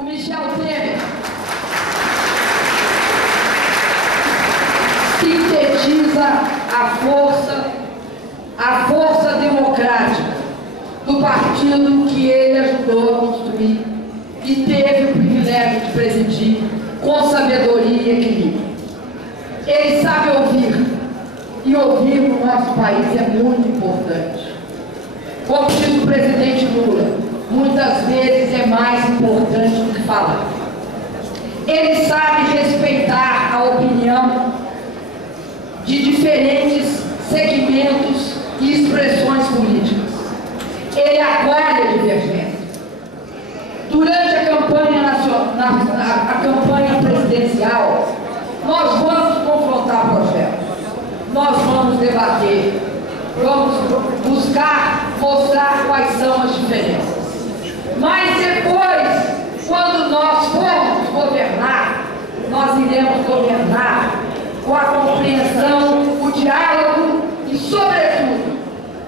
O Michel Temer sintetiza a força democrática do partido que ele ajudou a construir e teve o privilégio de presidir com sabedoria e equilíbrio. Ele sabe ouvir, e ouvir no nosso país é muito importante. Como diz o presidente Lula, muitas vezes é mais importante do que falar. Ele sabe respeitar a opinião de diferentes segmentos e expressões políticas. Ele acolhe a divergência. Durante a campanha a campanha presidencial, nós vamos confrontar projetos, nós vamos debater, vamos buscar mostrar quais são as diferenças. Mas depois, quando nós formos governar, nós iremos governar com a compreensão, o diálogo e, sobretudo,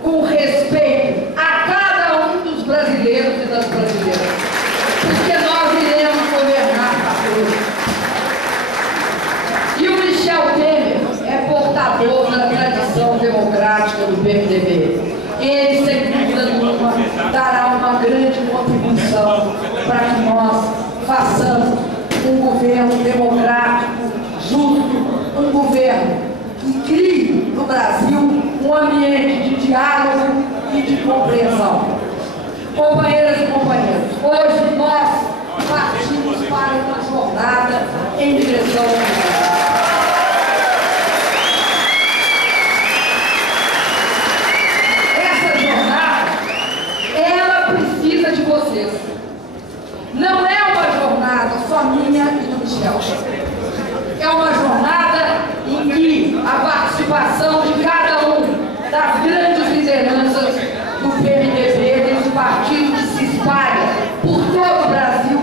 com o respeito a cada um dos brasileiros e das brasileiras. Porque nós iremos governar para todos. E o Michel Temer é portador da tradição democrática do PMDB. Ele, sem dúvida nenhuma, dará uma grande contribuição para que nós façamos um governo democrático, justo, um governo que crie no Brasil um ambiente de diálogo e de compreensão. Companheiras e companheiros, hoje nós partimos para uma jornada em direção ao Brasil. Essa jornada, ela precisa de vocês. Não é uma jornada só minha e do Michel. É uma jornada em que a participação de cada um das grandes lideranças do PMDB, desse partido que se espalha por todo o Brasil,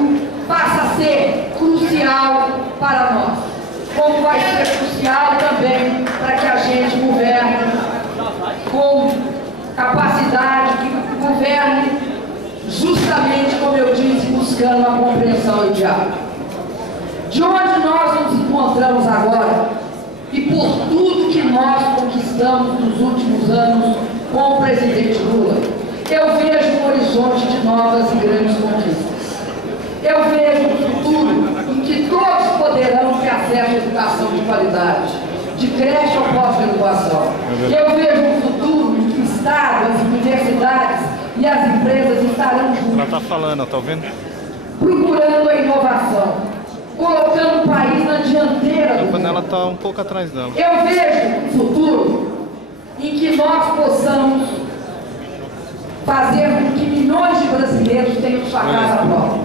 passa a ser crucial para nós. Como vai ser crucial também para que a gente governe com capacidade, que governe justamente, como eu disse, buscando a compreensão e o diálogo. De onde nós nos encontramos agora, e por tudo que nós conquistamos nos últimos anos com o presidente Lula, eu vejo um horizonte de novas e grandes conquistas. Eu vejo um futuro em que todos poderão ter acesso à educação de qualidade, de creche ao pós-graduação. Eu vejo um futuro em que o Estado, as universidades e as empresas estarão juntos. Ela está falando, está ouvindo? Procurando a inovação, colocando o país na dianteira do mundo. Ela está um pouco atrás dela. Eu vejo um futuro em que nós possamos fazer com que milhões de brasileiros tenham sua casa própria.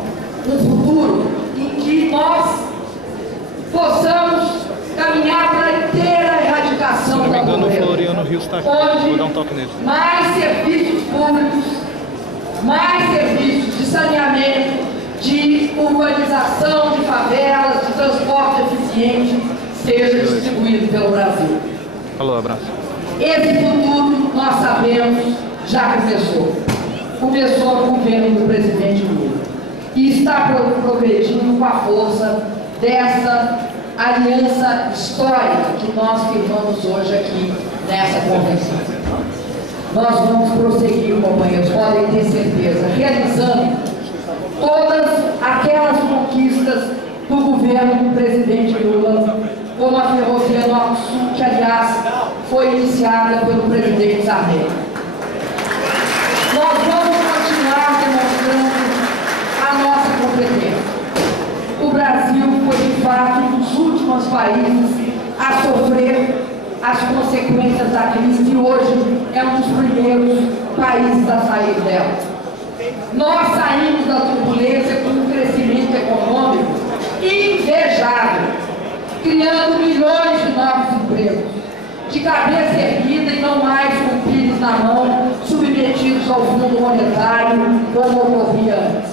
Um futuro em que nós possamos caminhar para a inteira erradicação da pobreza. Floriano Rio está aqui. Vou dar um toque nele. Mais serviços públicos, mais serviços de saneamento, de urbanização, de favelas, de transporte eficiente, seja distribuído pelo Brasil. Alô, abraço. Esse futuro, nós sabemos, já começou. Começou no governo do presidente Lula. E está progredindo com a força dessa aliança histórica que nós firmamos hoje aqui nessa convenção. Nós vamos prosseguir, companheiros, podem ter certeza, realizando todas aquelas conquistas do governo do presidente Lula, como a Ferrovia Norte-Sul, que, aliás, foi iniciada pelo presidente Sarney. Nós vamos continuar demonstrando a nossa competência. O Brasil foi, de fato, um dos últimos países a sofrer as consequências da crise e hoje é um dos primeiros países a sair dela. Nós saímos da turbulência com um crescimento econômico invejável, criando milhões de novos empregos, de cabeça erguida e não mais com pires na mão, submetidos ao Fundo Monetário, como ocorria antes.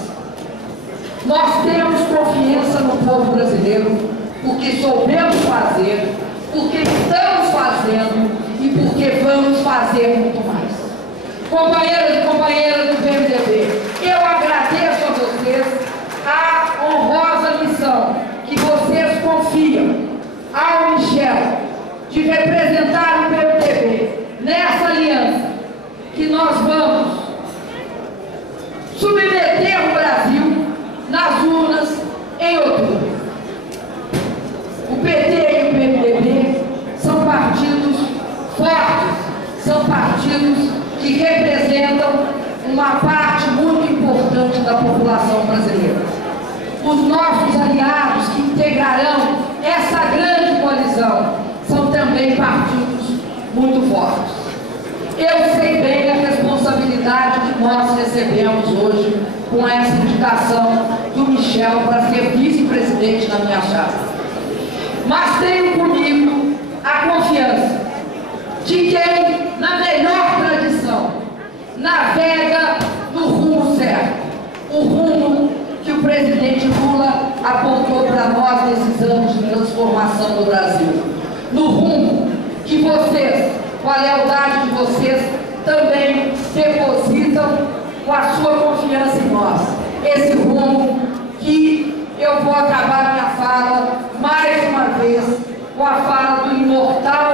Nós temos confiança no povo brasileiro, porque soubemos fazer, porque estamos fazendo e porque vamos fazer muito mais. Companheiros e companheiras do PMDB, eu agradeço a vocês a brasileira. Os nossos aliados que integrarão essa grande coalizão são também partidos muito fortes. Eu sei bem a responsabilidade que nós recebemos hoje com essa indicação do Michel para ser vice-presidente da minha chapa. Mas tenho comigo a confiança de quem, na melhor tradição, navega no rumo certo, o rumo que o presidente Lula apontou para nós nesses anos de transformação do Brasil, no rumo que vocês, com a lealdade de vocês, também depositam com a sua confiança em nós. Esse rumo que eu vou acabar minha fala, mais uma vez, com a fala do imortal